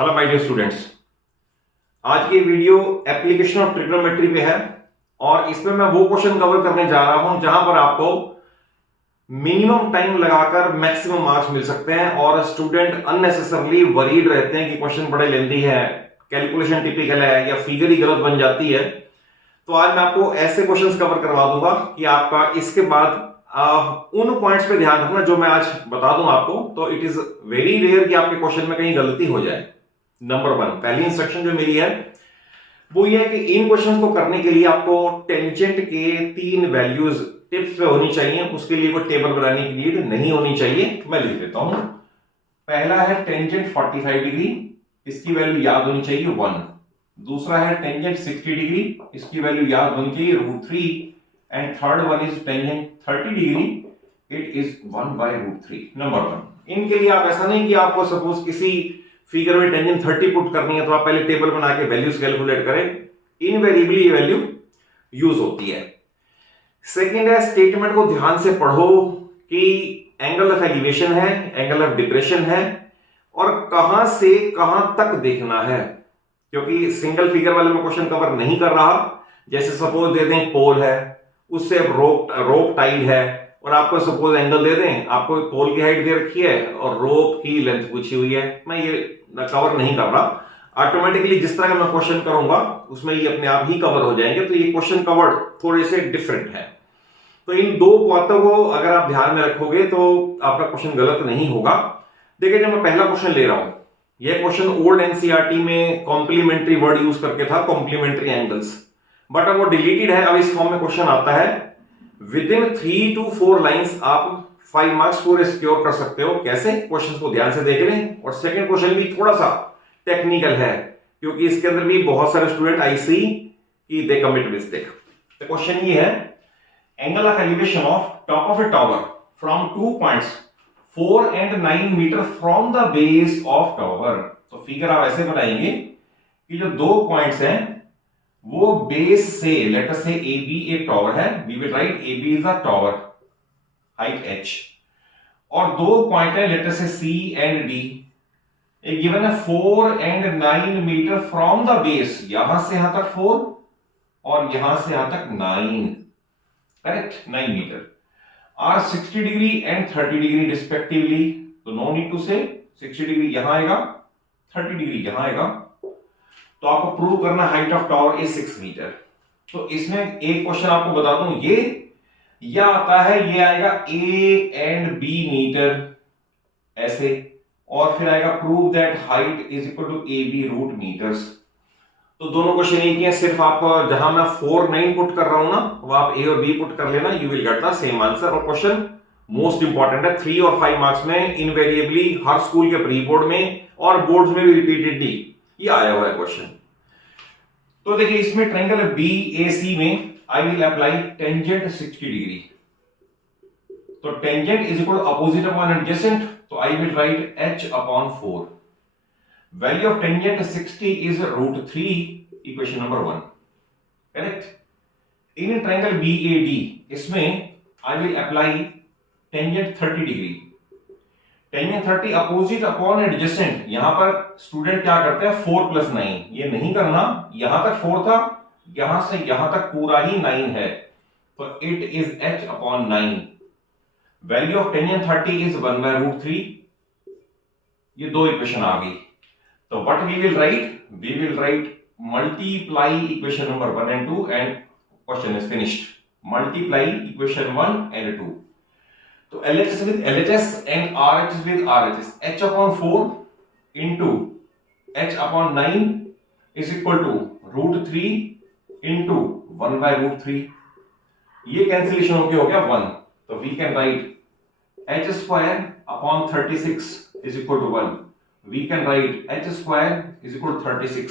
Hello my dear students. आज की video application of trigonometry पे है और इसमें मैं वो क्वेश्चन कवर करने जा रहा हूं जहां पर आपको मिनिमम टाइम लगाकर मैक्सिमम मार्क्स मिल सकते हैं और स्टूडेंट अननेसेसरली वरीड रहते हैं कि क्वेश्चन बड़े लेंथी है, कैलकुलेशन टिपिकल है या फिगर ही गलत बन जाती है। तो आज मैं आपको ऐसे क्वेश्चंस कवर करवा दूंगा कि आपका इसके बाद उन पॉइंट्स पे ध्यान रखना जो मैं आज बता दूं आपको। तो इट इज वेरी रेयर कि आपके क्वेश्चन में कहीं गलती हो जाए। नंबर वन, पहली इंस्ट्रक्शन जो मेरी है वो ये है कि इन क्वेश्चंस को करने के लिए आपको टेंजेंट के 3 वैल्यूज टिप्स पे होनी चाहिए। उसके लिए कोई टेबल बनाने की नीड नहीं होनी चाहिए। मैं लिख देता हूं। पहला है टेंजेंट 45 डिग्री, इसकी वैल्यू याद होनी चाहिए 1। दूसरा है टेंजेंट 60 डिग्री, इसकी वैल्यू याद होनी चाहिए √3। And third one is tangent 30 degree, it is 1/√3। Number one, इनके लिए आप ऐसा नहीं कि आपको सपोज किसी फिगर में टेंजेंट 30 पुट करनी है तो आप पहले टेबल बना के वैल्यूज कैलकुलेट करें। इनवेरिएबली ये वैल्यू यूज होती है। सेकेंड है, स्टेटमेंट को ध्यान से पढ़ो कि एंगल ऑफ एलिवेशन है, एंगल ऑफ डिप्रेशन है और कहां से कहां तक देखना है, क्योंकि सिंगल फिगर वाले में क्वेश्चन कवर नहीं कर रहा। जैसे सपोज दे दें पोल है, उससे रोप टाइड है और आपको सपोज एंगल दे दें, आपको पोल की हाइट दे रखी है और रोप की लेंथ पूछी हुई है। मैं ये कवर नहीं कर रहा। ऑटोमेटिकली जिस तरह का मैं क्वेश्चन करूंगा उसमें ये अपने आप ही कवर हो जाएंगे। तो ये क्वेश्चन कवर्ड थोड़े से डिफरेंट है। तो इन दो बातों को अगर आप ध्यान में रखोगे तो आपका क्वेश्चन गलत नहीं होगा। देखिए, जब मैं पहला क्वेश्चन ले रहा हूं, यह क्वेश्चन ओल्ड एनसीईआरटी में कॉम्प्लीमेंट्री वर्ड यूज करके था, कॉम्प्लीमेंट्री एंगल्स, बट अब वो डिलीटेड है। अब इस फॉर्म में क्वेश्चन आता है विद इन 3 to 4 लाइंस आप 5 मार्क्स पूरे सिक्योर कर सकते हो। कैसे? क्वेश्चन को ध्यान से देख लें। और सेकंड क्वेश्चन भी थोड़ा सा टेक्निकल है क्योंकि इसके अंदर भी बहुत सारे स्टूडेंट आई सी कि दे कमिट मिस्टेक। तो क्वेश्चन ये है, angle of elevation of top of a tower from 2 points 4 and 9 metre from the base of tower. तो फिगर आप ऐसे बनाएंगे कि जो 2 पॉइंट्स हैं वो बेस से, let us say A B एक टावर है, we will write A B is the tower, height h, और 2 पॉइंट है let us say C and D. एक गिवन है 4 and 9 metre from the base, यहां से यहां तक 4 और यहां से यहां तक 9, correct, 9 metre are 60 degree and 30 degree respectively. तो no need to say 60 degree यहां आएगा, 30 डिग्री यहां आएगा। तो आपको प्रूव करना height of tower is 6 metre. तो इसमें एक क्वेश्चन आपको बता दूं, ये आता है, ये आएगा ए एंड बी मीटर ऐसे, और फिर आएगा prove that height is equal to A B root metres. तो दोनों क्वेश्चन एक ही है, सिर्फ आप जहां मैं 4 9 पुट कर रहा हूं ना, वो आप ए और बी पुट कर लेना, you will get the same answer. और क्वेश्चन मोस्ट इंपॉर्टेंट है, 3 और 5 मार्क्स में इनवेरिएबली हर स्कूल के प्री बोर्ड में और बोर्ड्स में भी रिपीटेडली ये आया हुआ है क्वेश्चन। तो देखिए, इसमें ट्रायंगल बी ए सी में I will apply tangent 60 degree. तो tangent is equal opposite upon adjacent, तो I will write h/4। Value of tangent 60 is √3, equation number 1, correct. In triangle B A D, इसमें I will apply tangent 30 degree. Tangent 30 opposite upon adjacent, यहां पर student क्या करते हैं 4 + 9, ये नहीं करना, यहां तक 4 था, यहां से यहां तक पूरा ही 9 है, तो it is h/9। Value of tangent 30 is 1/√3। ये दो इक्वेशन आ गई। तो what we will write multiply equation number 1 and 2 and question is finished. Multiply equation 1 and 2। तो LHS with LHS and RHS with RHS, h/4 into h/9 is equal to √3 into 1/√3। ये cancellation होके हो गया 1। तो we can write h²/36 is equal to 1। We can write h² is equal to 36।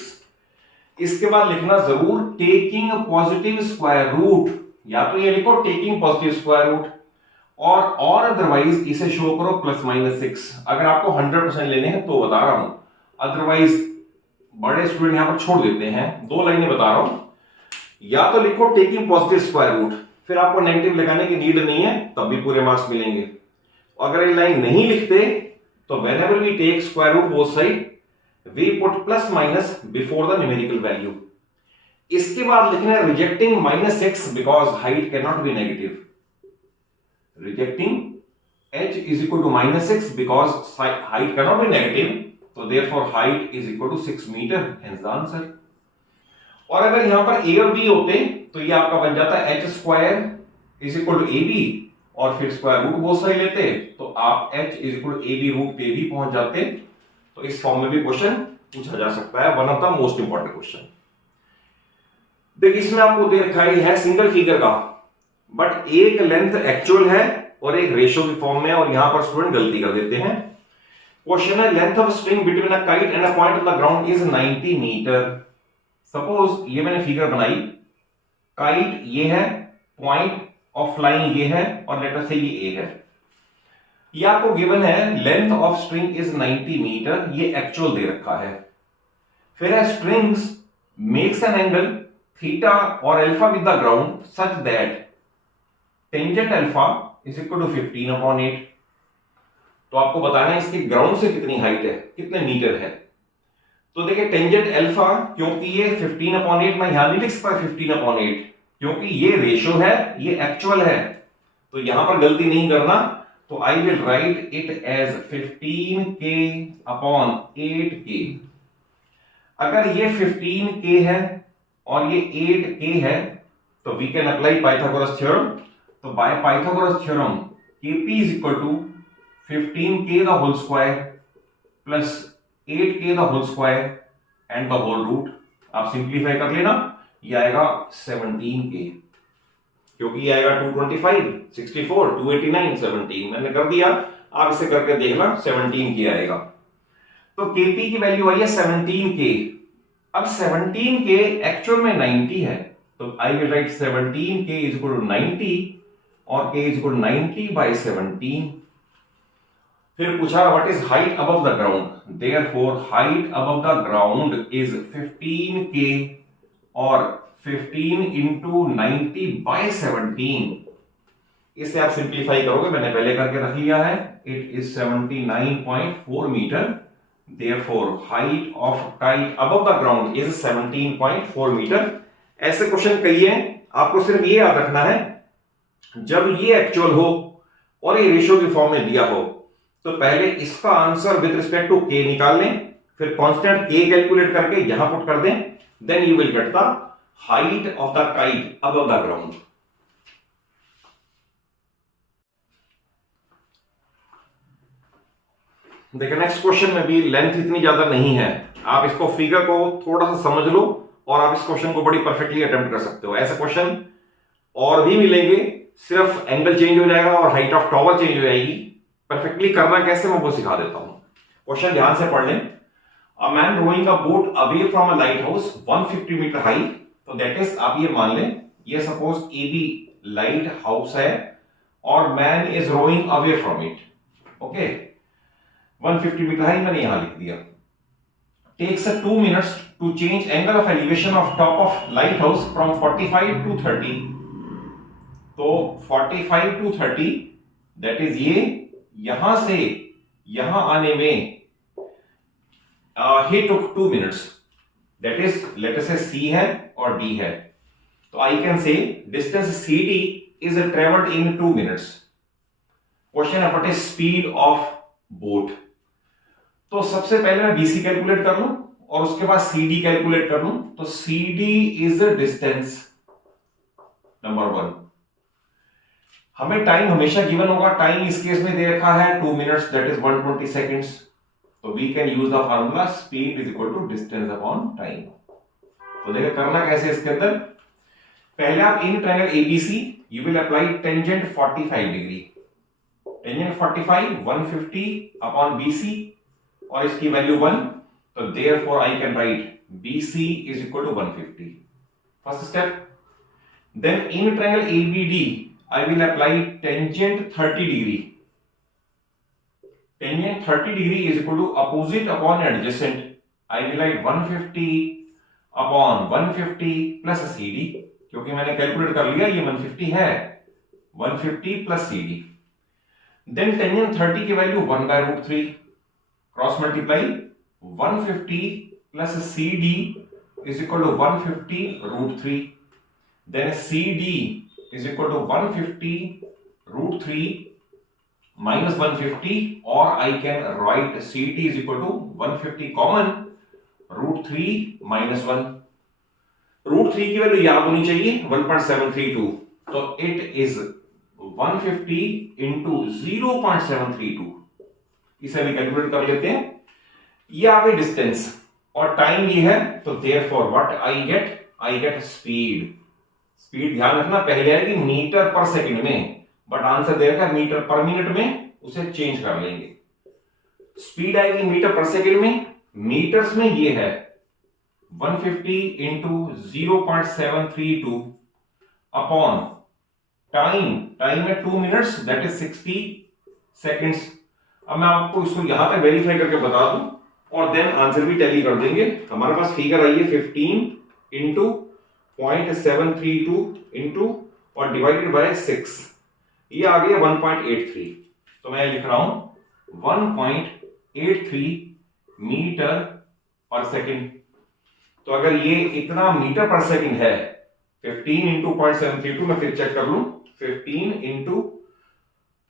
इसके बाद लिखना जरूर टेकिंग पॉजिटिव स्क्वायर रूट, या तो ये लिखो टेकिंग पॉजिटिव स्क्वायर रूट और अदरवाइज इसे शो करो +-6। अगर आपको 100% लेने हैं तो बता रहा हूं, अदरवाइज बड़े स्टूडेंट यहां पर छोड़ देते हैं। 2 लाइनें बता रहा हूं, या तो लिखो टेकिंग पॉजिटिव स्क्वायर रूट, फिर आपको नेगेटिव लगाने की नीड नहीं है, तब भी पूरे मार्क्स मिलेंगे। अगर ये लाइन नहीं लिखते तो whenever we take square root both side, we put plus minus before the numerical value. इसके बाद लिखना है rejecting -x because height can not be negative. Rejecting h is equal to -6 because height cannot be negative, so therefore height is equal to 6 meter, hence the answer। और अगर यहां पर a और b होते तो ये आपका बन जाता h square is equal to ab, और फिर स्क्वायर रूट बोथ साइड लेते तो आप h is equal to ab root पे भी पहुंच जाते। तो इस फॉर्म में भी क्वेश्चन पूछा जा सकता है, one of the most important question. देखिए इसमें आपको दे रखा है सिंगल फिगर का, बट एक लेंथ एक्चुअल है और एक रेशियो की फॉर्म में, और यहां पर स्टूडेंट गलती कर देते हैं। क्वेश्चन है length of string between a kite and a point on the ground is 90 metre. Suppose ये मैंने फिगर बनाई, काइट ये है, पॉइंट ऑफ फ्लाइंग ये है, और लेटर से ये ए है। ये आपको गिवन है length of string is 90 meter, ये एक्चुअल दे रखा है। फिर है strings makes an angle theta और alpha with the ground such that tangent alpha is equal to 15/8। तो आपको बताना है इसके ग्राउंड से कितनी हाइट है, कितने मीटर है। तो देखिए टेंजेंट अल्फा, क्योंकि ये 15/8 मैं यहां नहीं लिख सकता 15/8, क्योंकि ये रेशियो है, ये एक्चुअल है, तो यहां पर गलती नहीं करना। तो I will write it as 15k/8k। अगर ये 15k है और ये 8k है तो we can apply Pythagoras theorem. तो by Pythagoras theorem kp is equal to 15k the whole square plus 8k the whole square and the whole root. आप simplify कर लेना, ये आएगा 17k, क्योंकि ये आएगा 225, 64, 289, 17 मैंने कर दिया। आप इसे करके देखना 17k आएगा। तो kp की वैल्यू आई है 17k। अब 17k एक्चुअल में 90 है, तो I will write 17k is equal to 90 और k इज इक्वल टू 90/17। फिर पूछा what is height above the ground, therefore height above the ground is 15k और 15 इंटू 90/17। इसे आप सिंप्लीफाई करोगे, मैंने पहले करके रख लिया है, it is 79.4 metre. Therefore, height of kite above the ground is 17.4 metre. ऐसे क्वेश्चन कई हैं, आपको सिर्फ ये याद रखना है जब ये एक्चुअल हो और ये रेशियो की फॉर्म में दिया हो तो पहले इसका answer with respect to k निकाल लें, फिर कांस्टेंट k कैलकुलेट करके यहां पुट कर दें, then you will get the height of the kite above the ground. देखिए नेक्स्ट क्वेश्चन में भी लेंथ इतनी ज्यादा नहीं है, आप इसको फिगर को थोड़ा सा समझ लो और आप इस क्वेश्चन को बड़ी परफेक्टली अटेम्प्ट कर सकते हो। ऐसे क्वेश्चन और भी मिलेंगे, सिर्फ एंगल चेंज हो जाएगा और हाइट ऑफ टॉवर चेंज हो जाएगी। परफेक्टली करना कैसे मैं वो सिखा देता हूं। क्वेश्चन ध्यान से पढ़ लें। A man rowing a boat away from a light house 150 metre high. तो दैट इज, आप ये मान लें ये सपोज AB लाइट हाउस है और man is rowing away from it. Okay, 150 metre high मैंने यहां लिख दिया। Takes 2 minutes to change angle of elevation of top of lighthouse from 45 to 30। तो 45 to 30 दैट इज ये यहां से यहां आने में he took 2 minutes। That is let us say C है और D है, तो I can say distance CD is traveled in 2 minutes। Question है what is speed of boat. तो सबसे पहले मैं BC कैलकुलेट कर लूं और उसके बाद CD कैलकुलेट कर लूं। तो CD इज डिस्टेंस नंबर 1। हमें टाइम हमेशा गिवन होगा, टाइम इस केस में दे रखा है 2 मिनट्स दैट इज 120 सेकेंड्स। तो we can use the formula speed is equal to distance upon time. तो देखिए करना कैसे इसके अंदर, पहले आप in triangle ABC you will apply tangent 45 degree. Tangent 45 150 upon BC और इसकी वैल्यू 1। तो therefore I can write BC is equal to 150। First step. Then in triangle ABD I will apply tangent 30 degree। Tangent 30 degree is equal to opposite upon adjacent। I will write 150 upon 150 plus CD, क्योंकि मैंने calculate कर लिया ये 150 है, 150 plus CD। Then tangent 30 की value 1/√3 cross multiply 150 plus CD is equal to 150 root 3. Then CD is equal to 150 root 3 minus 150, or I can write CD is equal to 150 common root 3 minus 1. Root 3 की value याद होनी चाहिए 1.732, तो it is 150 into 0.732. इसे भी calculate कर लेते हैं. ये आ गई डिस्टेंस और टाइम ये है, तो therefore what I gate speed. Speed ध्यान रखना पहले आएगी मीटर पर सेकंड में, बट आंसर दे रखा है मीटर पर मिनट में, उसे चेंज कर लेंगे. स्पीड आएगी मीटर पर सेकंड में, मीटर्स में ये है 150 इंटू 0.732 अपॉन टाइम है 2 मिनट्स, दैट इज 60 सेकेंड्स. अब मैं आपको इसको यहां तक वेरीफाई करके बता दूं और देन आंसर भी टैली कर देंगे. हमारे पास फिगर आई है 15 इंटू 0.732 इंटू और डिवाइडेड बाय 6, ये आ गया 1.83. तो मैं लिख रहा हूं 1.83 मीटर पर सेकेंड. तो अगर ये इतना मीटर पर सेकंड है, 15 इंटू 0.732, मैं फिर चेक कर लूं, 15 इंटू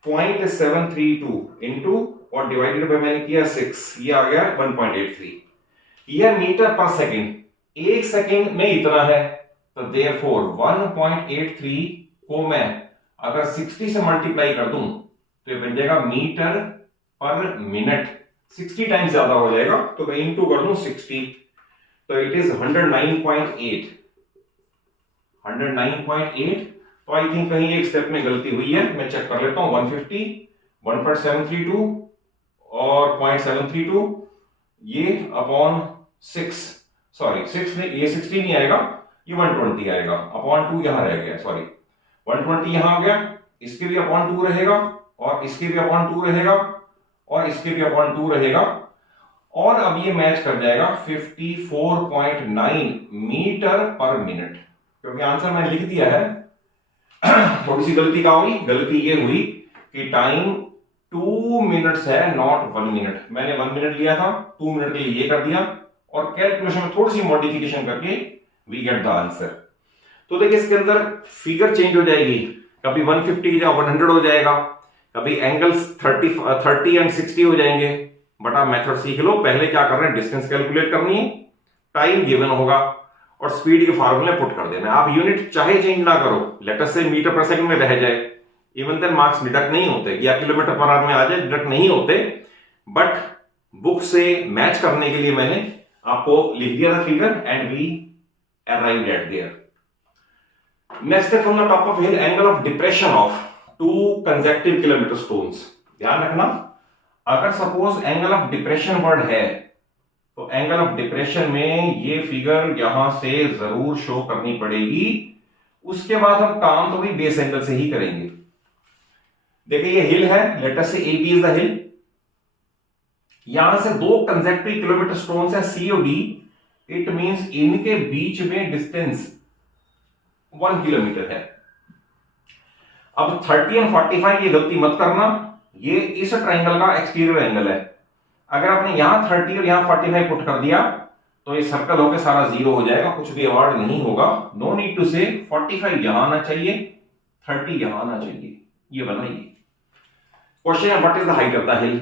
0.732 इंटू और डिवाइडेड बाय मैंने किया 6, ये आ गया 1.83. यह मीटर पर सेकंड, एक सेकंड में इतना है, तो देयरफॉर 1.83 को मैं अगर 60 से मल्टीप्लाई कर दूं तो ये बन जाएगा मीटर पर मिनट. 60 टाइम्स ज्यादा हो जाएगा, तो मैं इंटू कर दूं 60, तो इट इज 109.8. तो आई थिंक कहीं एक स्टेप में गलती हुई है, मैं चेक कर लेता हूं. 150, 1.732 और 0.732 ये अपॉन 6, सॉरी 6 नहीं, ये 60 नहीं आएगा, ये 120 आएगा. अपॉन 2 यहां रह गया, सॉरी 120 यहां आ गया, इसके भी अपॉन 2 रहेगा और इसके भी अपॉन 2 रहेगा और इसके भी अपॉन 2 रहेगा, और अब ये मैच कर जाएगा 54.9 मीटर पर मिनट. क्योंकि आंसर मैंने लिख दिया है, थोड़ी सी गलती क्या हुई, गलती ये हुई कि टाइम 2 मिनट्स है, नॉट 1 मिनट. मैंने 1 मिनट लिया था, 2 मिनट के लिए ये कर दिया और कैलकुलेशन में थोड़ी सी मॉडिफिकेशन करके वी गेट द आंसर. तो देखिए इसके अंदर फिगर चेंज हो जाएगी, कभी 150 की जगह 100 हो जाएगा, कभी एंगल्स 30 एंड 60 हो जाएंगे. बट आप मेथड सीख लो. पहले क्या कर रहे हैं, डिस्टेंस कैलकुलेट करनी है, टाइम गिवन होगा और स्पीड के फार्मूले पुट कर देना. आप यूनिट चाहे चेंज ना करो, लेटर से मीटर पर सेकंड में रह जाए, इवन देन मार्क्स डिडक्ट नहीं होते, या किलोमीटर पर आवर में आ जाए डिडक्ट नहीं होते. बट बुक से मैच करने के लिए मैंने आपको लिख दिया था figure and we arrived at there. Next है from the top of hill, angle of depression of 2 consecutive kilometer stones. ध्यान रखना, अगर suppose angle of depression word है तो एंगल ऑफ डिप्रेशन में ये फिगर यहां से जरूर शो करनी पड़ेगी. उसके बाद हम काम तो भी बेस एंगल से ही करेंगे. देखिए ये हिल है, लेट अस से AB इज द हिल. यहां से 2 कंसेक्टिव किलोमीटर स्टोन्स है C और D. इट मींस इनके बीच में डिस्टेंस 1 किलोमीटर है. अब 30 और 45 ये गलती मत करना, ये इस ट्रायंगल का एक्सटीरियर एंगल है. अगर आपने यहां 30 और यहां 45 पुट कर दिया तो ये सर्कल होकर सारा जीरो हो जाएगा, कुछ भी अवॉर्ड नहीं होगा. नो नीड टू से 45 यहां आना चाहिए, 30 यहां आना चाहिए, ये बनाइए. क्वेश्चन है what is the height of the हिल.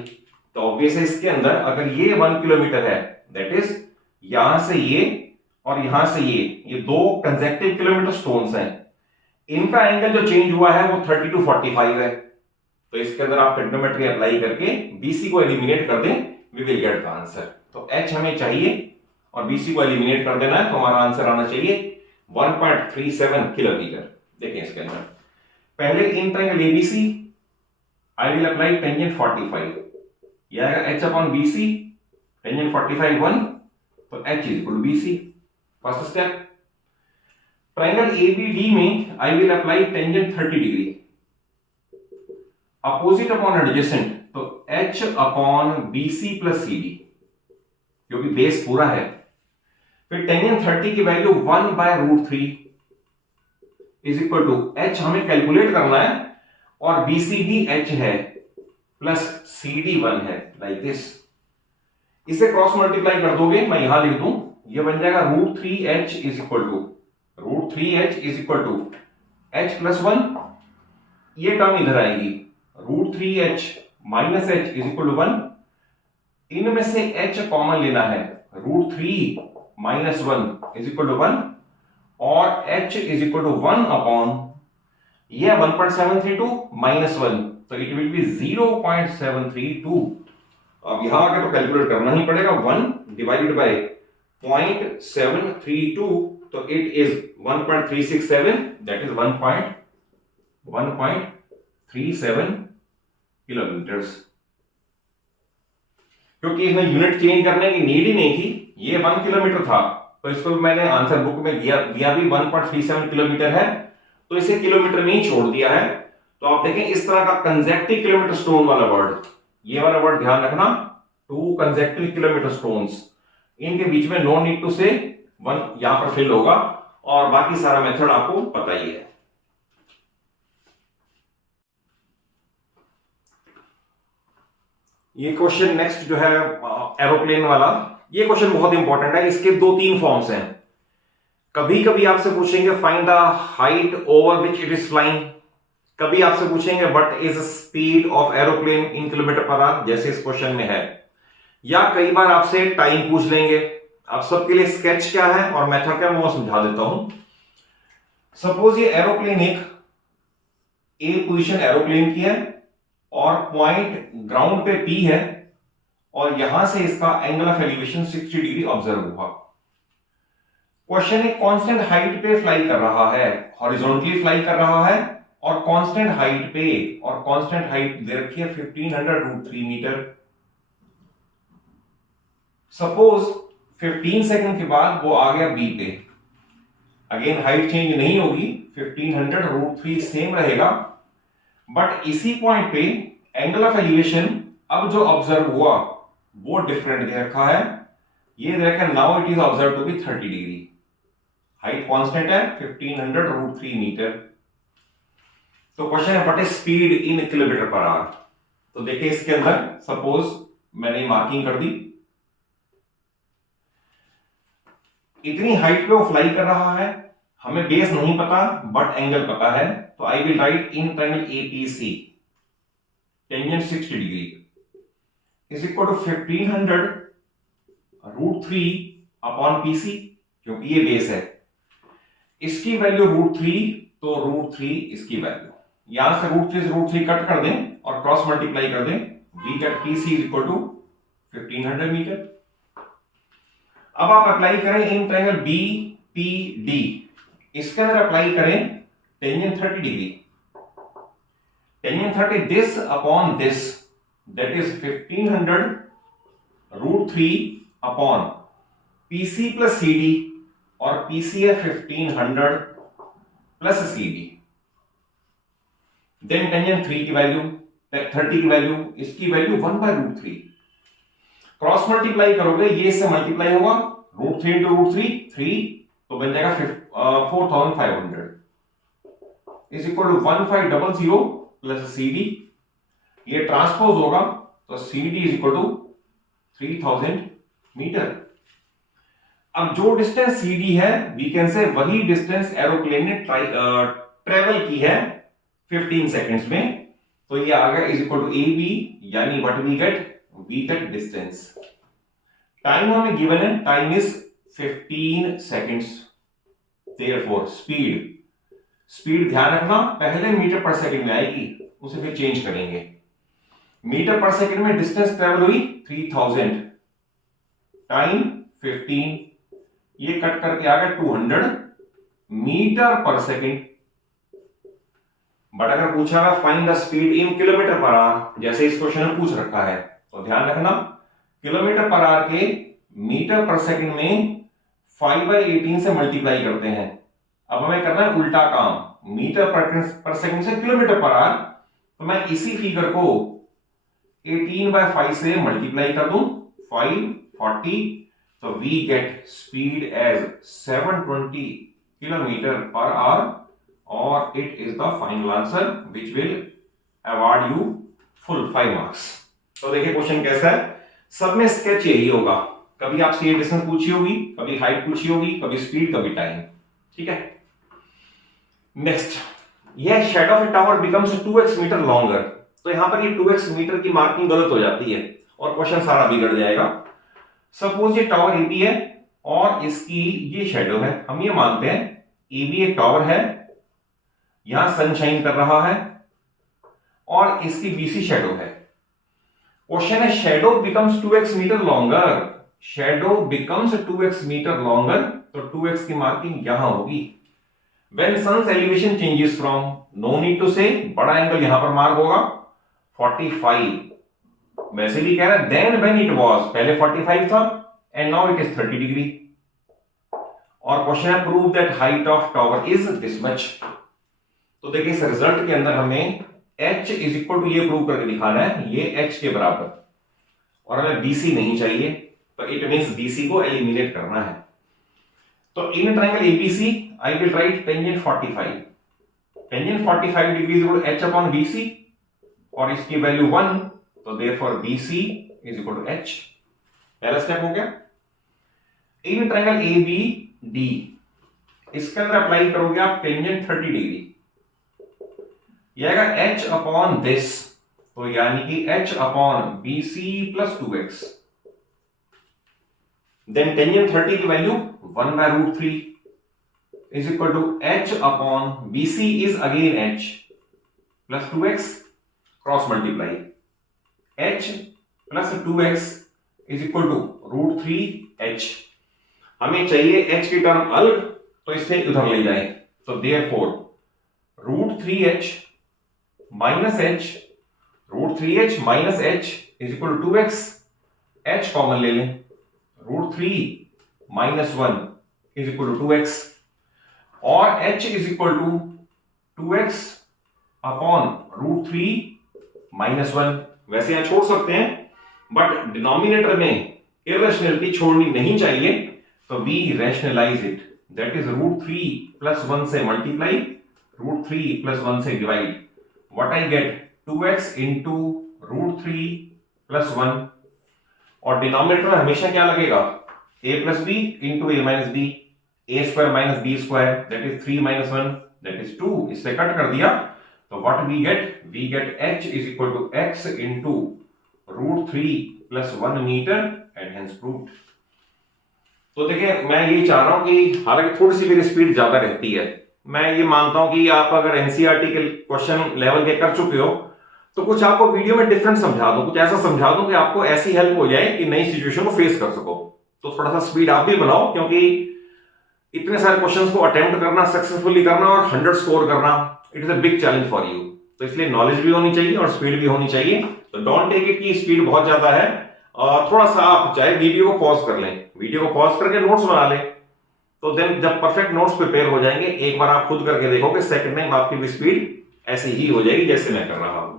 तो ऑब्वियस है इसके अंदर अगर ये 1 किलोमीटर है, दैट इज यहां से ये और यहां से ये 2 कंसेक्टिव किलोमीटर स्टोन्स हैं. इनका एंगल जो चेंज हुआ है वो 30 to 45 है. तो इसके अंदर आप ट्रिग्नोमेट्री अप्लाई करके BC को एलिमिनेट कर दें, we will get the answer. तो H हमें चाहिए और BC को एलिमिनेट कर देना है, तो हमारा आंसर आना चाहिए 1.37 किलोमीटर. देखिए इसके अंदर पहले इन triangle ABC I will apply tangent 45, यह आएगा H अपॉन BC, टेंजेंट 45 1, तो H is equal to BC. First step. Triangle ABD में I will apply tangent 30 degree, opposite upon adjacent, तो H upon BC plus CD, क्योंकि base पूरा है. फिर tangent 30 की value 1/√3 is equal to H हमें calculate करना है और BC भी H है प्लस CD 1 है, लाइक दिस. इसे क्रॉस मल्टीप्लाई कर दोगे, मैं यहां लिख दूं, ये बन जाएगा √3h is equal to h+1, ये टर्म इधर आएगी, √3h minus h is equal to 1, इनमें से h कॉमन लेना है, √3 माइनस 1 इज इक्वल टू 1, और h is equal to 1 upon ये 1.732 माइनस 1, तो इट विल बी 0.732। अब यहां आके तो कैलकुलेट करना ही पड़ेगा, 1 डिवाइडेड बाय 0.732, तो it is 1.367, that is 1.37 kilometres. क्योंकि इसमें यूनिट चेंज करने की नीड ही नहीं थी, ये 1 किलोमीटर था, तो इसको मैंने आंसर बुक में दिया भी 1.37 किलोमीटर है, तो इसे किलोमीटर में ही छोड़ दिया है। तो आप देखें इस तरह का कंसेक्टिव किलोमीटर स्टोन वाला वर्ड, ये वाला वर्ड ध्यान रखना, 2 कंसेक्टिव किलोमीटर स्टोन्स, इनके बीच में नो नीड टू से 1 यहां पर फिल होगा, और बाकी सारा मेथड आपको पता ही है। ये क्वेश्चन नेक्स्ट जो है एरोप्लेन वाला, ये क्वेश्चन बहुत इंपॉर्टेंट है, इसके 2-3 फॉर्म्स हैं। कभी कभी आपसे पूछेंगे find the height over which it is flying, कभी आपसे पूछेंगे what is speed of aeroplane in kilometre per our, जैसे इस क्वेश्चन में है, या कई बार आपसे टाइम पूछ लेंगे। आप सबके लिए स्केच क्या है और मेथड क्या है मैं समझा देता हूं। सपोज ये एरोप्लेन एक ए पोजीशन एरोप्लेन की है, और पॉइंट ग्राउंड पे P है, और यहां से इसका angle of elevation 60 degree observe हुआ। क्वेश्चन एक कांस्टेंट हाइट पे फ्लाई कर रहा है, हॉरिजॉन्टली फ्लाई कर रहा है, और कांस्टेंट हाइट पे, और कांस्टेंट हाइट दे रखी है 1500√3 मीटर। सपोज 15 सेकंड के बाद वो आ गया B पे, अगेन हाइट चेंज नहीं होगी, 1500√3 सेम रहेगा, बट इसी पॉइंट पे एंगल ऑफ एलिवेशन अब जो ऑब्जर्व हुआ वो डिफरेंट दे रखा है, ये दे रखा है now it is observe to be 30 degree, height constant है 1500√3 मीटर। तो क्वेश्चन है what is speed in kilometre per hour. तो देखिए इसके अंदर सपोज मैंने मार्किंग कर दी, इतनी हाइट पे वो फ्लाई कर रहा है, हमें बेस नहीं पता बट एंगल पता है, तो I will write in triangle APC tangent 60 degree is equal to 1500√3 upon PC, क्योंकि ये बेस है, इसकी वैल्यू √3, तो √3 इसकी वैल्यू, यहां से √3 से √3 कट कर दें और क्रॉस मल्टीप्लाई कर दें, we get PC is equal to 1500 metre. अब आप अप्लाई करें इन ट्रायंगल बीपीडी, इसके अंदर अप्लाई करें tangent 30 degree, tangent 30 this upon this, that is 1500√3 upon PC plus CD, और पीसी है 1500 प्लस सीडी, देन टेंजेंट 3 की वैल्यू, 30 की वैल्यू, इसकी वैल्यू 1/√3, क्रॉस मल्टीप्लाई करोगे, ये इससे मल्टीप्लाई होगा, √3 into √3 3, तो बन जाएगा 4500 is equal to 1500 plus CD, ये ट्रांसपोज होगा, तो CD is equal to 3000 metre. अब जो डिस्टेंस CD है, वी कैन से वही डिस्टेंस एरोप्लेन ने ट्रेवल की है 15 सेकेंड्स में, तो ये आ गया इज इक्वल टू AB, यानी what we get distance. Time हमें गिवन है, time is 15 seconds, therefore speed ध्यान रखना पहले मीटर पर सेकंड में आएगी, उसे फिर चेंज करेंगे। मीटर पर सेकंड में डिस्टेंस ट्रेवल हुई 3000, टाइम 15, ये कट करके आ गया 200 मीटर पर सेकंड। बट अगर पूछा है find the speed in kilometre per our, जैसे इस क्वेश्चन में पूछ रखा है, तो ध्यान रखना किलोमीटर पर आवर के मीटर पर सेकंड में 5/18 से मल्टीप्लाई करते हैं। अब हमें करना है उल्टा काम, मीटर पर सेकंड से किलोमीटर पर आवर, तो मैं इसी फिगर को 18/5 से मल्टीप्लाई कर दूं, 540, तो we get speed as 720 kilometer per hour, और it is the final answer which will award you full 5 marks. तो देखिए क्वेश्चन कैसा है, सब में स्केच यही होगा, कभी आपसे ये डिस्टेंस पूछी होगी, कभी हाइट पूछी होगी, कभी स्पीड, कभी टाइम। ठीक है, नेक्स्ट, यह shade of a tower becomes 2x metre longer. तो यहां पर ये 2x मीटर की मार्किंग गलत हो जाती है और क्वेश्चन सारा बिगड़ जाएगा। सपोज ये टावर ए बी है और इसकी ये शेडो है, हम ये मानते हैं ए बी एक टावर है, यहां सनशाइन कर रहा है और इसकी बीसी शेडो है। क्वेश्चन है shadow becomes 2x metre longer, shadow becomes 2x metre longer, तो 2x की मार्किंग यहां होगी। When sun's elevation changes from, no need to say, बड़ा एंगल यहां पर मार्क होगा 45, वैसे भी कह रहा है then when it was, पहले 45 था and now it is 30 degree. और क्वेश्चन है prove that height of tower is this much. तो देखिए इस रिजल्ट के अंदर हमें h इज इक्वल टू ये प्रूव करके दिखाना है, ये h के बराबर, और हमें BC नहीं चाहिए, तो इट मींस BC को एलिमिनेट करना है। तो in triangle ABC I will write tangent 45, tangent 45 degree is equal to h upon BC, और इसकी वैल्यू 1, तो therefore BC is equal to h। पहला स्टेप हो गया। इन ट्रायंगल ABD, इसके अंदर अप्लाई करोगे आप टेंजेंट 30 डिग्री, ये आएगा h अपॉन दिस, तो यानी कि h upon BC plus 2x, then tangent 30 की value 1/√3 is equal to h upon BC is again h plus 2x, cross multiply, h plus 2x is equal to √3h। हमें चाहिए h की term अलग, तो इसे उधर ले जाए, तो therefore √3h minus h, √3h minus h is equal to 2x, h common ले लें, √3 minus 1 is equal to 2x, और h is equal to 2x upon √3 minus 1। वैसे यहां छोड़ सकते हैं, बट डिनोमिनेटर में इरेशनलिटी छोड़नी नहीं चाहिए, तो we rationalise it, that is √3 plus 1 से मल्टीप्लाई, √3 प्लस 1 से divide, what I get 2x into √3 plus 1, और डिनोमिनेटर में हमेशा क्या लगेगा a plus B into a minus B, a square minus B square, that is 3 minus 1, that is 2, इससे cut कर दिया, तो what we get h is equal to x into √3 plus 1 metre, and hence proved. तो देखिए मैं ये चाह रहा हूं कि हालांकि थोड़ी सी मेरी स्पीड ज्यादा रहती है, मैं ये मानता हूं कि आप अगर एनसीईआरटी के क्वेश्चन लेवल के कर चुके हो, तो कुछ आपको वीडियो में डिफरेंट समझा दूं, कुछ ऐसा समझा दूं कि आपको ऐसी हेल्प हो जाए कि नई सिचुएशन को फेस कर सको। तो थोड़ा सा स्पीड आप भी बनाओ, क्योंकि इतने सारे क्वेश्चंस को अटेम्प्ट करना, सक्सेसफुली करना और 100 स्कोर करना, it is a big challenge for you. तो इसलिए नॉलेज भी होनी चाहिए और स्पीड भी होनी चाहिए। तो डोंट टेक इट कि स्पीड बहुत ज्यादा है, और थोड़ा सा आप चाहे वीडियो को पॉज कर लें, वीडियो को पॉज करके नोट्स बना लें, तो देन जब परफेक्ट नोट्स प्रिपेयर हो जाएंगे, एक बार आप खुद करके देखोगे, सेकंड टाइम आपकी भी स्पीड ऐसी ही हो जाएगी जैसे मैं कर रहा हूं।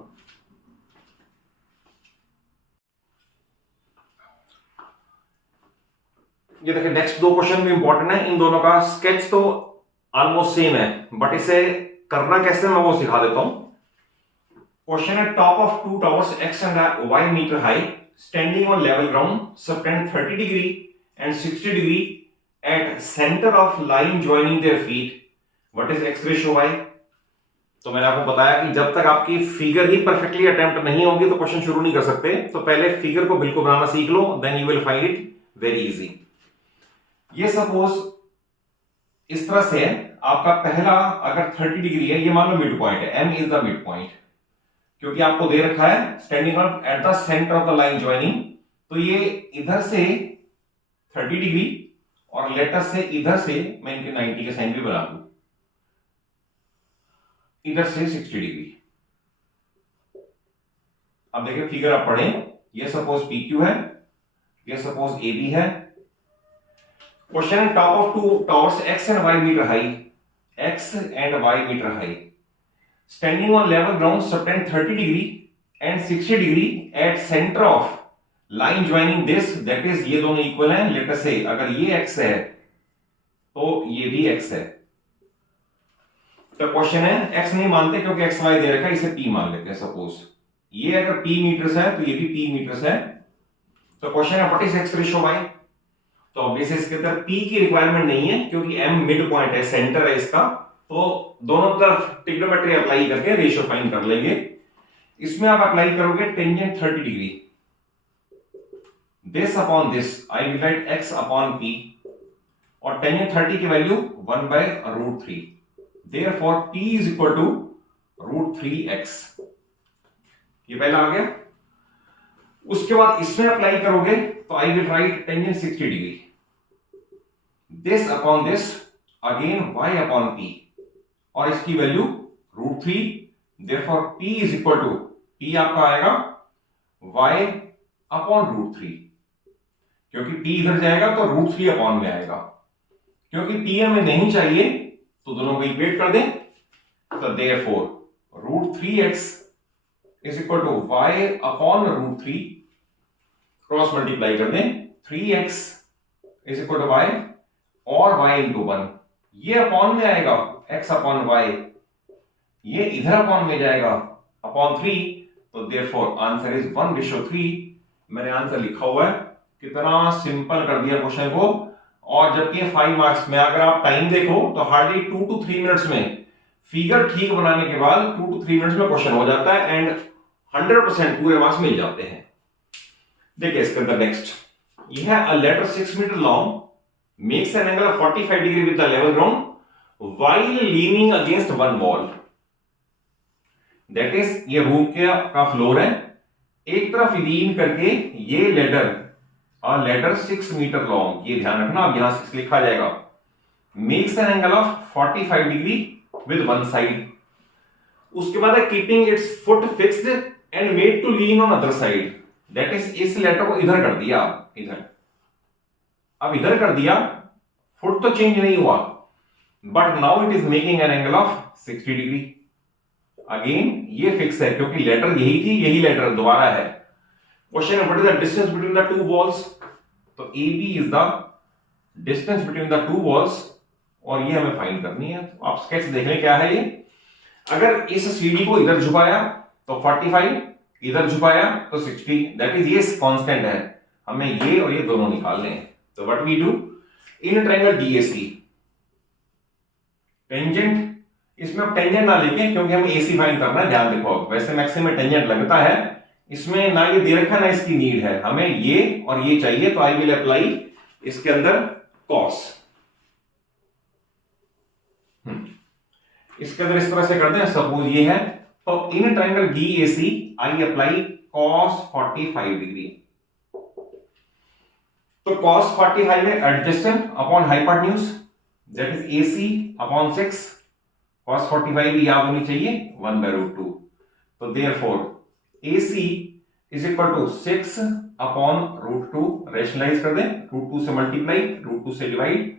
ये देखिए नेक्स्ट दो क्वेश्चन भी इंपॉर्टेंट है, इन दोनों का स्केच तो ऑलमोस्ट सेम है, बट इसे करना कैसे मैं वो सिखा देता हूं। क्वेश्चन है top of two towers x and y metre high standing on level ground subtend 30 degree and 60 degree at centre of line joining their feet, what is x ratio y। तो मैंने आपको बताया कि जब तक आपकी फिगर ही perfectly attempt नहीं होगी तो क्वेश्चन शुरू नहीं कर सकते, तो पहले फिगर को बिल्कुल बनाना सीख लो, then you will find it very easy. ये सपोज इस तरह से है, आपका पहला अगर 30 डिग्री है, ये मान लो मिड पॉइंट है, m is the mid point, क्योंकि आपको दे रखा है standing on at the centre of the line joining, तो ये इधर से 30 डिग्री और लेटर से इधर से मैं इनके 90 के साइन भी बना दूं, इधर से 60 डिग्री। अब देखिए फिगर आप पढ़ें, ये सपोज PQ है, ये सपोज AB है। क्वेश्चन है top of two towers x and y metre high, x and y metre high standing on level ground subtend 30 degree and 60 degree at centre of line joining this, that is ये दोनों equal हैं, late us से अगर ये x है तो ये भी x है। तो क्वेश्चन है x नहीं मानते क्योंकि x y दे रखा है, इसे p मान लेते हैं। सपोज ये अगर p मीटर्स है तो ये भी p मीटर्स है, तो क्वेश्चन है what is X ratio Y. तो ऑब्वियसली इसके अंदर पी की रिक्वायरमेंट नहीं है क्योंकि एम मिड पॉइंट है, सेंटर है इसका, तो दोनों तरफ ट्रिग्नोमेट्री अप्लाई करके रेशियो फाइंड कर लेंगे। इसमें आप अप्लाई करोगे tangent 30 degree, this upon this, I will write x upon p, और टेंजेंट 30 की value 1/√3, therefore p is equal to √3x। ये पहला आ गया। उसके बाद इसमें अप्लाई करोगे तो I will write tangent 60 degree, this upon this, again y upon p, और इसकी value √3, therefore p is equal to, p आपका आएगा y अपॉन √3, क्योंकि p इधर जाएगा तो √3 अपॉन में आएगा, क्योंकि p हमें नहीं चाहिए तो दोनों को इक्वेट कर दें, तो therefore √3x is equal to y upon √3, cross multiply कर दें, 3x is equal to y और y इंटू 1, ये अपॉन में आएगा x अपॉन y, ये इधर अपॉन में जाएगा अपॉन 3, तो देयरफॉर आंसर इज 1:3। मैंने आंसर लिखा हुआ है, कितना सिंपल कर दिया क्वेश्चन को। और जबकि 5 मार्क्स में अगर आप टाइम देखो तो हार्डली 2 to 3 मिनट्स में फिगर ठीक बनाने के बाद 2 to 3 मिनट्स में क्वेश्चन हो जाता है एंड 100% पूरे मार्क्स मिल जाते हैं। देखिए इसके अंदर नेक्स्ट, ये है a ladder 6 metre long makes an angle of 45 degree with the level ground while leaning against one wall. That is, ये रूम का फ्लोर है, एक तरफ लीन करके ये लेटर 6 मीटर लॉन्ग, ये ध्यान रखना, अब यहां 6 लिखा जाएगा, makes an angle of 45 degree with one side. उसके बाद है keeping its foot fixed and made to lean on other side. That is, इस लेटर को इधर कर दिया, इधर, अब इधर कर दिया, फुट तो चेंज नहीं हुआ, but now it is making an angle of 60 degree. Again ये फिक्स है क्योंकि लेटर यही थी, यही लेटर दोबारा है। क्वेश्चन है what is the distance between the two walls. तो AB is the distance between the two walls, और ये हमें फाइंड करनी है। तो आप स्केच देख लें क्या है ये। अगर इस सीढ़ी को इधर झुकाया तो 45, इधर झुकाया तो 60, दैट इज ये कांस्टेंट है, हमें ये और ये दोनों निकालने हैं। तो what we do, in triangle DAC, tangent, इसमें अब टेंजेंट ना लेके क्योंकि हमें AC फाइंड करना है, ध्यान देखो, वैसे मैक्सिमम टेंजेंट लगता है, इसमें ना ये दे रखा ना इसकी नीड है, हमें ये और ये चाहिए, तो आई विल अप्लाई इसके अंदर कॉस। इसके अंदर इस तरह से करते हैं, सपोज ये है, तो in triangle DAC I apply cos 45 degree. तो cos 45 है adjacent upon hypotenuse, that is AC upon 6, cos 45 भी याद होनी चाहिए 1/√2। तो therefore AC is equal to 6 upon √2, rationalise कर दें, √2 से मल्टीप्लाई, √2 से डिवाइड,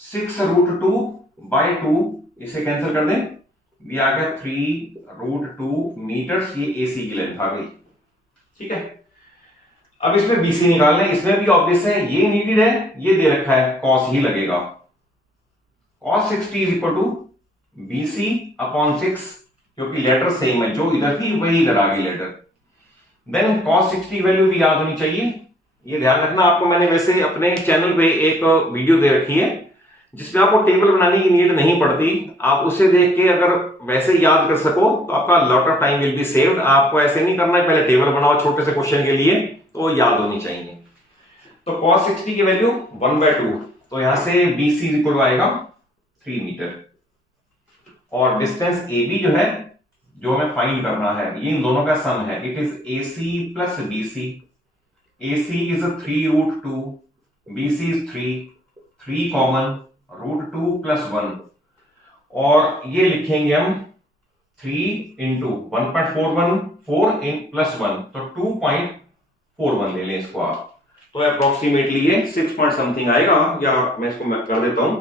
6√2/2, इसे कैंसिल कर दें, ये आ गया 3√2 मीटर्स, ये AC की लेंथ आ गई। ठीक है, अब इसमें BC निकालना है, इसमें भी ऑब्वियस है, ये नीडेड है, ये दे रखा है, cos ही लगेगा, cos 60 is equal to BC upon 6, क्योंकि लेटर सेम है, जो इधर थी वही इधर आ गई लेटर। देन cos 60 वैल्यू भी याद होनी चाहिए, ये ध्यान रखना। आपको मैंने वैसे अपने चैनल पे एक वीडियो दे रखी है जिसमें आपको टेबल बनाने की नीड नहीं पड़ती, आप उसे देख के अगर वैसे याद कर सको तो आपका lot of time will be saved. आपको ऐसे नहीं करना है पहले टेबल बनाओ छोटे से क्वेश्चन के लिए, तो याद होनी चाहिए। तो cos 60 की वैल्यू 1/2, तो यहां से BC इक्वल आएगा 3 मीटर, और डिस्टेंस AB जो है, जो हमें फाइंड करना है, ये इन दोनों का सम है, it is AC plus BC। AC is 3√2, BC is 3 common, √2 plus 1, और ये लिखेंगे हम 3 इंटू 1.414 प्लस 1, तो 2.41 ले लें इसको आप, तो अप्रोक्सीमेटली ये 6 पॉइंट समथिंग आएगा, या मैं इसको कर देता हूं,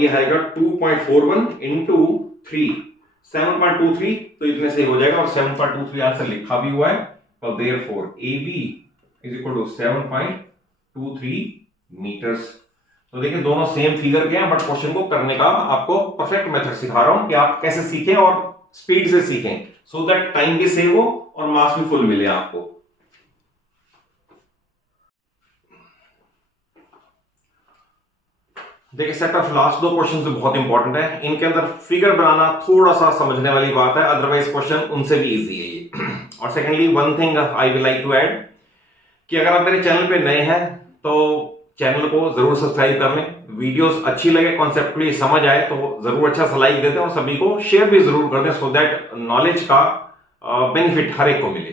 ये आएगा 2.41 इंटू 3, 7.23, तो इतने से हो जाएगा, और 7.23 आंसर लिखा भी हुआ है। तो therefore AB is equal to 7.23 metres. तो देखिए दोनों सेम फिगर के हैं, बट क्वेश्चन को करने का आपको परफेक्ट मेथड सिखा रहा हूं कि आप कैसे सीखें और स्पीड से सीखें, सो दैट टाइम भी सेव हो और मार्क्स भी फुल मिले आपको। देखिए सेट ऑफ लास्ट दो क्वेश्चन बहुत इंपॉर्टेंट है, इनके अंदर फिगर बनाना थोड़ा सा समझने वाली बात है, अदरवाइज क्वेश्चन उनसे भी इजी है ये। और secondly one thing I will like to add कि अगर आप मेरे चैनल पे नए हैं तो चैनल को जरूर सब्सक्राइब कर लें, वीडियोस अच्छी लगे, कॉन्सेप्टली समझ आए तो जरूर अच्छा सा लाइक देते हैं और सभी को शेयर भी जरूर कर दें, सो दैट नॉलेज का बेनिफिट हर एक को मिले।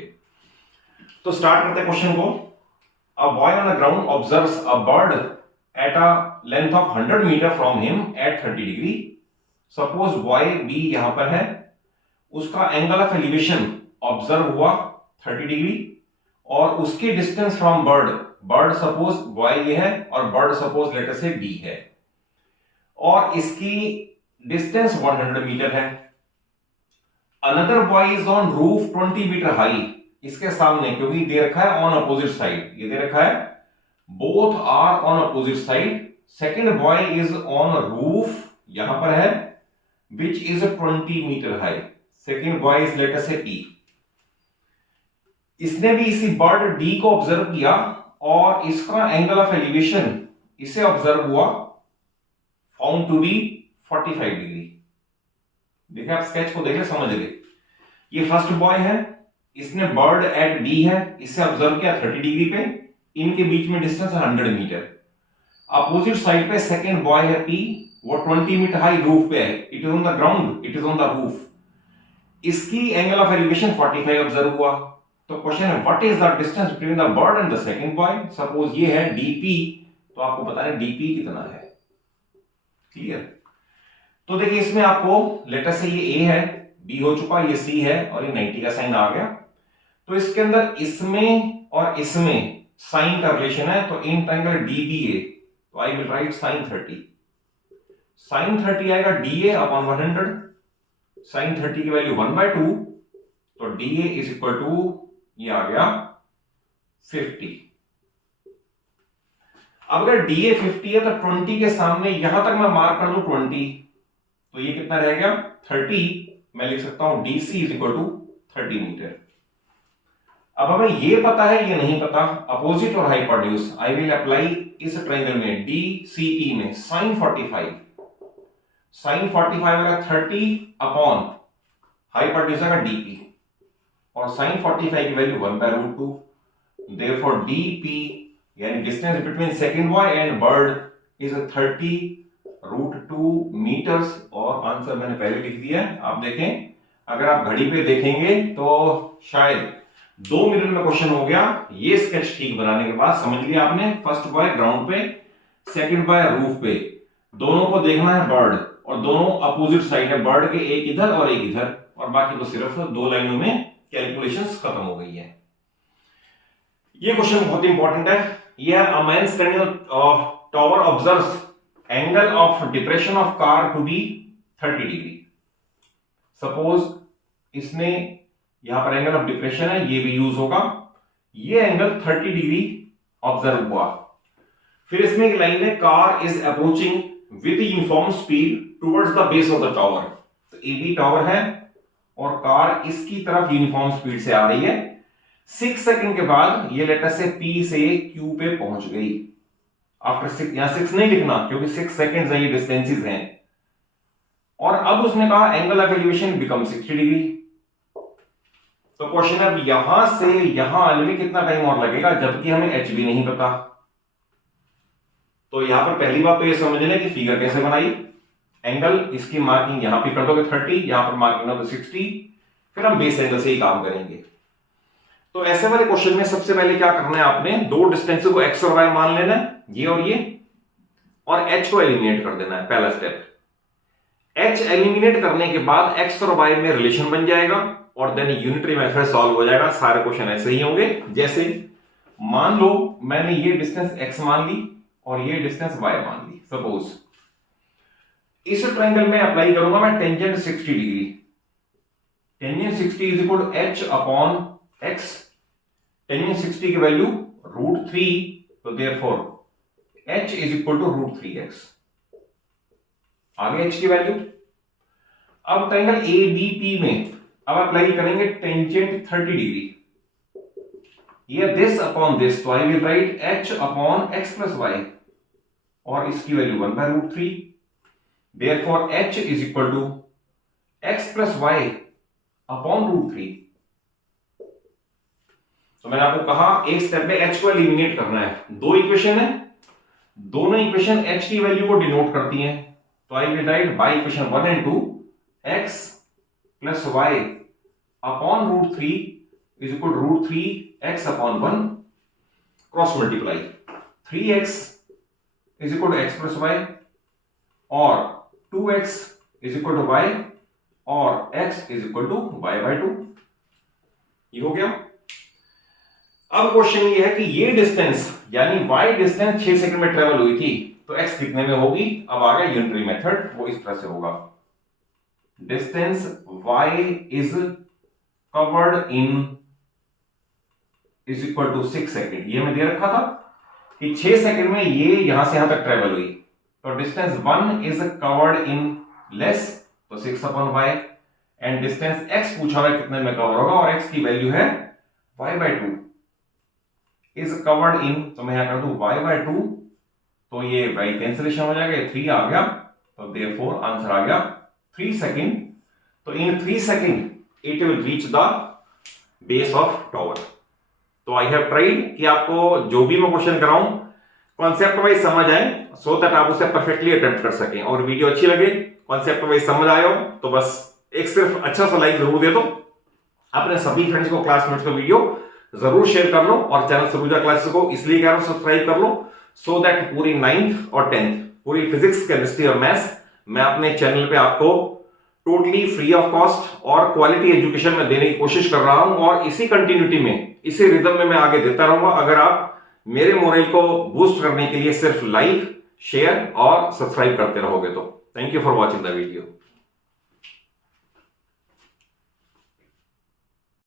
तो स्टार्ट करते हैं क्वेश्चन को। A boy on the ground observes a bird at a length of 100 meter from him at 30 degree. Suppose boy B यहां पर है, उसका एंगल ऑफ एलिवेशन ऑब्जर्व हुआ 30 डिग्री और उसकी distance from bird suppose boy ये है और बर्ड सपोज लेटर से बी है और इसकी डिस्टेंस 100 मीटर है। Another boy is on roof 20 metre high, इसके सामने क्योंकि दे रखा है ऑन अपोजिट साइड, ये दे रखा है both are on opposite side. Second boy is on a roof, यहां पर है, which is 20 meter high. Second boy is let us say P. इसने भी इसी बर्ड D को ऑब्जर्व किया और इसका एंगल ऑफ एलिवेशन इसे ऑब्जर्व हुआ फाउंड टू बी 45 डिग्री। देखिए आप स्केच को देख ले, समझ ले, ये फर्स्ट बॉय है, इसने बर्ड एट D है, इसे ऑब्जर्व किया 30 डिग्री पे, इनके बीच में डिस्टेंस 100 मीटर। अपोजिट साइड पे सेकंड बॉय है पी, वो 20 मीटर हाई रूफ पे है, it is on the ground, it is on the roof, इसकी एंगल ऑफ एलिवेशन 45 ऑब्जर्व हुआ। तो क्वेश्चन है what is the distance between the bird and the second boy. Suppose ये है DP, तो आपको बताना है डीपी कितना है। क्लियर? तो देखिए इसमें आपको लेटर से ये ए है, बी हो चुका, ये सी है और ये 90 का साइन आ गया। तो इसके अंदर इसमें और इसमें साइन का रिलेशन है, तो इन ट्रायंगल डीबीए, तो I will write sine 30। Sine 30 आएगा डीए अपॉन 100, साइन 30 की वैल्यू 1/2, तो डीए इज इक्वल टू ये आ गया 50। अब अगर डीए 50 है तो 20 के सामने यहां तक मैं मार्क कर दूं 20, तो ये कितना रह गया 30। मैं लिख सकता हूं DC is equal to 30 metre. अब हमें ये पता है, ये नहीं पता, अपोजिट और हाइपोटेन्यूज। आई विल अप्लाई इस ट्रायंगल में डीसीई में साइन 45, साइन 45 आएगा 30 अपॉन हाइपोटेन्यूज आएगा डीपी और साइन 45 की वैल्यू 1/√2। देयरफॉर डीपी यानी distance between second boy and bird is 30√2 metres. और आंसर मैंने पहले लिख दिया है, आप देखें, अगर आप घड़ी पे देखेंगे तो शायद 2 मिनट में क्वेश्चन हो गया। ये स्केच ठीक बनाने के बाद समझ लिया आपने, फर्स्ट बॉय ग्राउंड पे, सेकंड बॉय रूफ पे, दोनों को देखना है बर्ड और दोनों अपोजिट साइड है, बर्ड के एक इधर और एक इधर, और बाकी तो सिर्फ 2 लाइनों में कैलकुलेशंस खत्म हो गई है। ये क्वेश्चन बहुत इंपॉर्टेंट है। यह a man standing tower observes angle of depression of car to be 30 degree. Suppose इसने यहां पर एंगल ऑफ डिप्रेशन है, ये भी यूज होगा, ये एंगल 30 डिग्री ऑब्जर्व हुआ। फिर इसमें एक लाइन है car is approaching with uniform speed towards the base of the tower. तो ए बी टावर है और कार इसकी तरफ यूनिफॉर्म स्पीड से आ रही है। 6 सेकंड के बाद ये लेटर से पी से क्यू पे पहुंच गई। आफ्टर 6, यहां 6 नहीं लिखना क्योंकि 6 सेकंड्स है, ये डिस्टेंसेस हैं। और अब उसने कहा angle of elevation become 60 degree. तो क्वेश्चन है अब यहां से यहां आने में कितना टाइम और लगेगा, जबकि हमें एच भी नहीं पता। तो यहां पर पहली बात तो ये समझ लें कि फिगर कैसे बनाई। एंगल इसकी मार्किंग यहां पे कर दोगे 30, यहां पर मार्किंग होगा 60, फिर हम बेस एंगल से ही काम करेंगे। तो ऐसे वाले क्वेश्चन में सबसे पहले क्या करना है, आपने दो डिस्टेंस को एक्स और वाई मान लेना है, ये और एच को एलिमिनेट कर देना है, पहला स्टेप। एच एलिमिनेट करने के बाद एक्स और वाई में रिलेशन बन जाएगा और देन यूनिटरी मेथड सॉल्व हो जाएगा। सारे क्वेश्चन ऐसे ही होंगे। जैसे मान लो मैंने ये डिस्टेंस x मान ली और ये डिस्टेंस y मान ली। सपोज इस ट्रायंगल में अप्लाई करूंगा मैं tangent 60 degree. Tangent 60 is equal to h upon x। Tangent 60 की वैल्यू √3, तो therefore h is equal to √3x। आगे h की वैल्यू। अब ट्रायंगल ABP में अब अप्लाई करेंगे टेंजेंट 30 डिग्री। ये दिस अपॉन दिस, तो I will write h upon x plus y और इसकी value 1/√3। Therefore h is equal to x plus Y upon √3। तो मैंने आपको कहा एक स्टेप में h को एलिमिनेट करना है। दो इक्वेशन है, दोनों इक्वेशन h की वैल्यू को डिनोट करती हैं। तो I will write by equation 1 and 2 x plus Y upon √3 is equal √3 x upon 1 cross multiply 3x is equal to x plus Y और 2x is equal to y और x is equal to y/2। ये हो गया। अब question ये है कि ये डिस्टेंस यानी y डिस्टेंस 6 सेकंड में ट्रेवल हुई थी, तो x कितने में होगी। अब आ गया यूनिटरी मेथड, वो इस तरह से होगा। Distance y is covered in is equal to 6 second. ये मैं दे रखा था कि 6 सेकंड में ये यहां से यहां तक ट्रेवल हुई, तो distance 1 is covered in less, तो 6/y एंड डिस्टेंस x पूछा हुआ कितने में कवर होगा और x की वैल्यू है y/2 इज कवर्ड इन, तो मैं यहां कर दूं y/2, तो ये y कैंसिलेशन हो जाएगा, 3 आ गया, तो देयरफॉर आंसर आ गया 3 सेकंड। तो इन 3 second it will reach the base of tower. तो आई हैव ट्राइड कि आपको जो भी मैं क्वेश्चन कराऊं कॉन्सेप्ट वाइज समझ आए, सो दैट आप उसे परफेक्टली अटेम्प्ट कर सकें। और वीडियो अच्छी लगे, कॉन्सेप्ट वाइज समझ आए हो, तो बस एक सिर्फ अच्छा सा लाइक जरूर दे दो। अपने सभी फ्रेंड्स को, क्लासमेट्स को वीडियो जरूर शेयर कर लो और चैनल सरूजा क्लासेस को इसलिए कह रहा हूं सब्सक्राइब कर लो, सो दैट पूरी 9th और 10th पूरी फिजिक्स, केमिस्ट्री और मैथ्स मैं अपने चैनल पे आपको टोटली फ्री ऑफ कॉस्ट और क्वालिटी एजुकेशन में देने की कोशिश कर रहा हूं और इसी कंटिन्यूटी में, इसी रिदम में मैं आगे देता रहूंगा। अगर आप मेरे मोरल को बूस्ट करने के लिए सिर्फ लाइक, शेयर और सब्सक्राइब करते रहोगे तो। Thank you for watching the video.